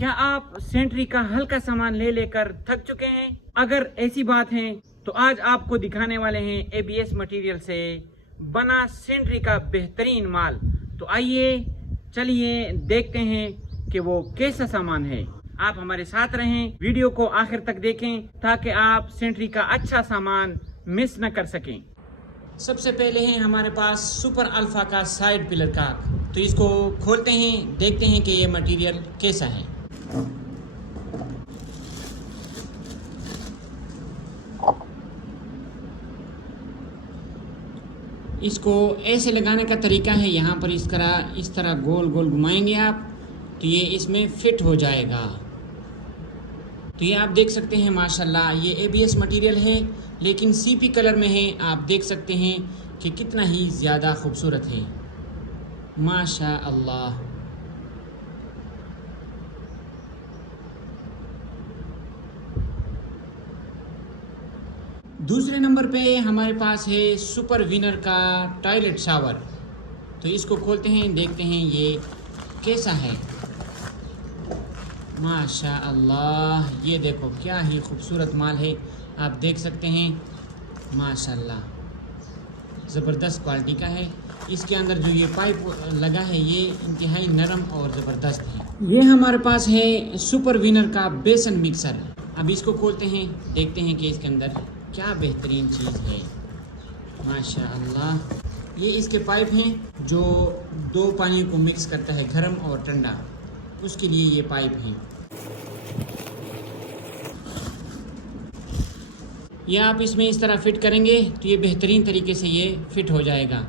क्या आप सेंट्री का हल्का सामान ले लेकर थक चुके हैं? अगर ऐसी बात है तो आज आपको दिखाने वाले हैं एबीएस मटेरियल से बना सेंट्री का बेहतरीन माल। तो आइए चलिए देखते हैं कि वो कैसा सामान है। आप हमारे साथ रहें, वीडियो को आखिर तक देखें ताकि आप सेंट्री का अच्छा सामान मिस न कर सकें। सबसे पहले है हमारे पास सुपर अल्फा का साइड पिलर काक। तो इसको खोलते हैं, देखते हैं कि ये मटेरियल कैसा है। इसको ऐसे लगाने का तरीका है, यहाँ पर इस तरह गोल गोल घुमाएंगे आप तो ये इसमें फिट हो जाएगा। तो ये आप देख सकते हैं माशाल्लाह ये एबीएस मटेरियल है लेकिन सीपी कलर में है। आप देख सकते हैं कि कितना ही ज़्यादा खूबसूरत है माशा अल्लाह। दूसरे नंबर पे हमारे पास है सुपर विनर का टॉयलेट शावर। तो इसको खोलते हैं, देखते हैं ये कैसा है। माशा अल्लाह ये देखो क्या ही खूबसूरत माल है, आप देख सकते हैं माशाल्लाह ज़बरदस्त क्वालिटी का है। इसके अंदर जो ये पाइप लगा है ये इंतहाई नरम और ज़बरदस्त है। ये हमारे पास है सुपर विनर का बेसन मिक्सर। अब इसको खोलते हैं, देखते हैं कि इसके अंदर क्या बेहतरीन चीज़ है माशा अल्लाह। ये इसके पाइप हैं जो दो पानी को मिक्स करता है, गर्म और ठंडा, उसके लिए ये पाइप हैं। ये आप इसमें इस तरह फिट करेंगे तो ये बेहतरीन तरीके से ये फिट हो जाएगा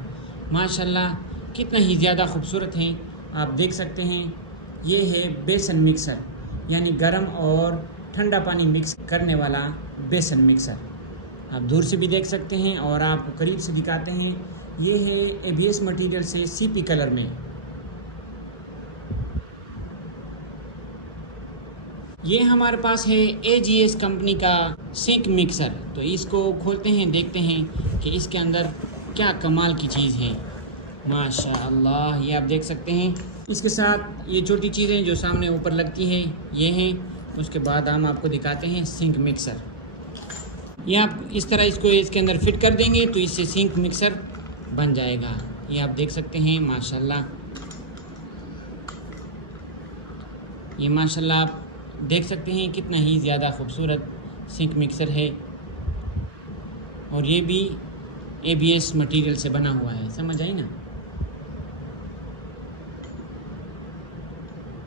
माशाल्लाह। कितना ही ज़्यादा खूबसूरत है, आप देख सकते हैं। ये है बेसन मिक्सर, यानी गर्म और ठंडा पानी मिक्स करने वाला बेसन मिक्सर। आप दूर से भी देख सकते हैं और आपको करीब से दिखाते हैं। ये है एबीएस मटेरियल से सीपी कलर में। ये हमारे पास है एजीएस कंपनी का सिंक मिक्सर। तो इसको खोलते हैं, देखते हैं कि इसके अंदर क्या कमाल की चीज़ है माशा अल्लाह। ये आप देख सकते हैं। इसके साथ ये छोटी चीज़ें जो सामने ऊपर लगती हैं ये हैं। उसके बाद हम आपको दिखाते हैं सिंक मिक्सर। ये आप इस तरह इसको इसके अंदर फिट कर देंगे तो इससे सिंक मिक्सर बन जाएगा। ये आप देख सकते हैं माशाल्लाह। ये माशाल्लाह आप देख सकते हैं कितना ही ज़्यादा खूबसूरत सिंक मिक्सर है और ये भी एबीएस मटेरियल से बना हुआ है। समझ आई ना?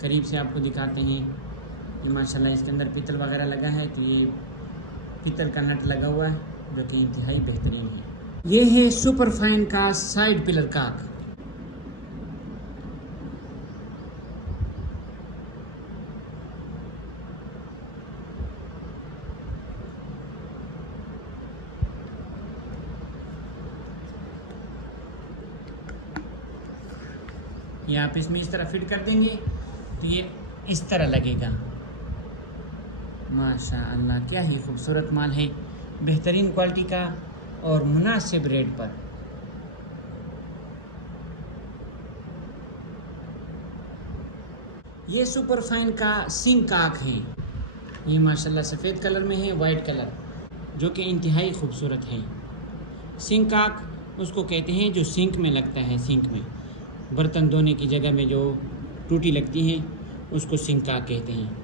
करीब से आपको दिखाते हैं। ये माशाल्लाह इसके अंदर पीतल वगैरह लगा है, तो ये पीतल का नट लगा हुआ है जो कि इंतहाई बेहतरीन है। ये है सुपर फाइन का साइड पिलर काक। ये आप इसमें इस तरह फिट कर देंगे तो ये इस तरह लगेगा माशा अल्लाह। क्या ही खूबसूरत माल है, बेहतरीन क्वालिटी का और मुनासिब रेट पर। ये सुपर फाइन का सिंक काक है। ये माशाल्लाह सफ़ेद कलर में है, वाइट कलर, जो कि इंतहाई खूबसूरत है। सिंक काक उसको कहते हैं जो सिंक में लगता है। सिंक में बर्तन धोने की जगह में जो टूटी लगती है उसको सिंक काक कहते हैं।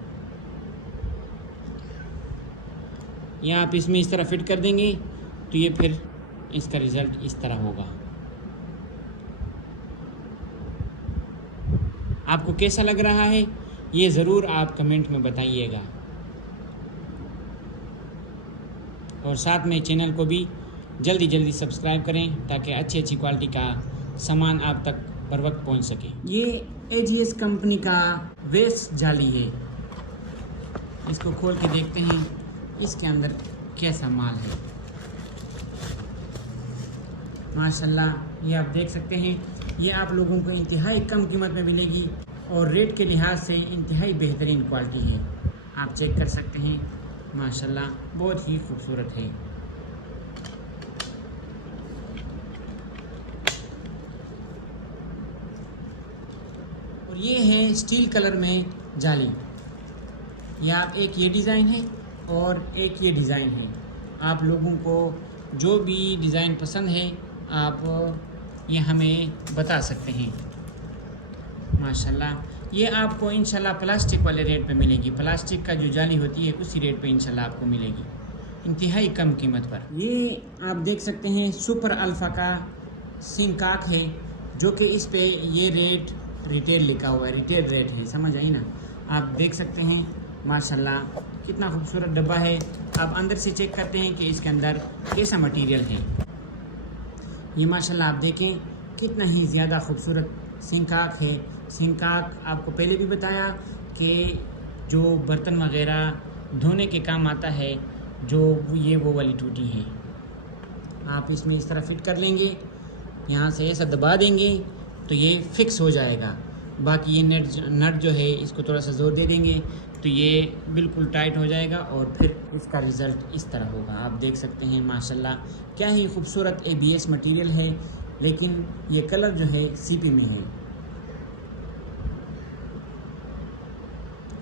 या आप इसमें इस तरह फिट कर देंगे तो ये फिर इसका रिज़ल्ट इस तरह होगा। आपको कैसा लग रहा है ये ज़रूर आप कमेंट में बताइएगा और साथ में चैनल को भी जल्दी सब्सक्राइब करें ताकि अच्छी क्वालिटी का सामान आप तक बर वक्त पहुँच सके। ये एजीएस कंपनी का वेस्ट जाली है। इसको खोल के देखते हैं इसके अंदर कैसा माल है माशाल्लाह। ये आप देख सकते हैं। ये आप लोगों को इंतहाई कम कीमत में मिलेगी और रेट के लिहाज से इंतहाई बेहतरीन क्वालिटी है। आप चेक कर सकते हैं माशाल्लाह, बहुत ही खूबसूरत है। और ये है स्टील कलर में जाली। या एक ये डिज़ाइन है और एक ये डिज़ाइन है। आप लोगों को जो भी डिज़ाइन पसंद है आप ये हमें बता सकते हैं। माशाल्लाह ये आपको इंशाल्लाह प्लास्टिक वाले रेट पे मिलेगी। प्लास्टिक का जो जाली होती है उसी रेट पे इंशाल्लाह आपको मिलेगी, इंतहाई कम कीमत पर। ये आप देख सकते हैं सुपर अल्फ़ा का सिंकाक है, जो कि इस पे ये रेट रिटेल लिखा हुआ है, रिटेल रेट है, समझ आई ना। आप देख सकते हैं माशाल्लाह कितना खूबसूरत डब्बा है। आप अंदर से चेक करते हैं कि इसके अंदर कैसा मटेरियल है। ये माशाल्लाह आप देखें कितना ही ज़्यादा खूबसूरत सिंकाक है। सिंकाक आपको पहले भी बताया कि जो बर्तन वगैरह धोने के काम आता है, जो ये वो वाली टूटी है। आप इसमें इस तरह फिट कर लेंगे, यहाँ से ऐसा दबा देंगे तो ये फिक्स हो जाएगा। बाकी ये नट जो है इसको थोड़ा सा ज़ोर दे देंगे तो ये बिल्कुल टाइट हो जाएगा और फिर इसका रिज़ल्ट इस तरह होगा। आप देख सकते हैं माशाल्लाह क्या ही खूबसूरत ABS मटेरियल है, लेकिन ये कलर जो है CP में है।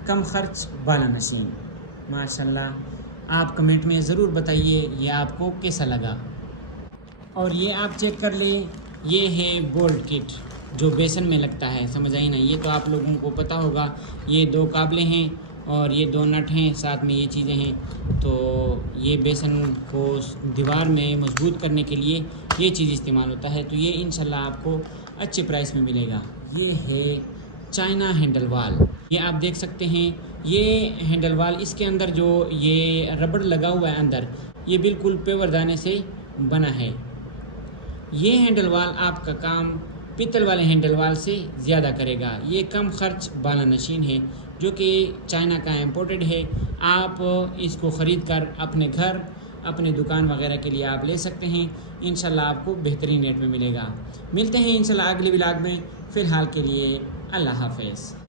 कम खर्च बाला मशीन। माशाल्लाह आप कमेंट में ज़रूर बताइए ये आपको कैसा लगा। और ये आप चेक कर लें, ये है बोल्ट किट जो बेसन में लगता है, समझ आई ना। ये तो आप लोगों को पता होगा, ये 2 काबले हैं और ये 2 नट हैं, साथ में ये चीज़ें हैं। तो ये बेसन को दीवार में मजबूत करने के लिए ये चीज़ इस्तेमाल होता है। तो ये इंशाल्लाह आपको अच्छे प्राइस में मिलेगा। ये है चाइना हैंडल वाल। ये आप देख सकते हैं, ये हैंडल वाल, इसके अंदर जो ये रबड़ लगा हुआ है अंदर, ये बिल्कुल पेवरदाने से बना है। ये हैंडल वाल आपका काम पीतल वाले हैंडल वाल से ज़्यादा करेगा। ये कम खर्च बाला नशीन है जो कि चाइना का इम्पोर्टेड है। आप इसको ख़रीद कर अपने घर, अपने दुकान वगैरह के लिए आप ले सकते हैं। इंशाल्लाह आपको बेहतरीन रेट में मिलेगा। मिलते हैं इंशाल्लाह अगले व्लॉग में। फ़िलहाल के लिए अल्लाह हाफ़िज़।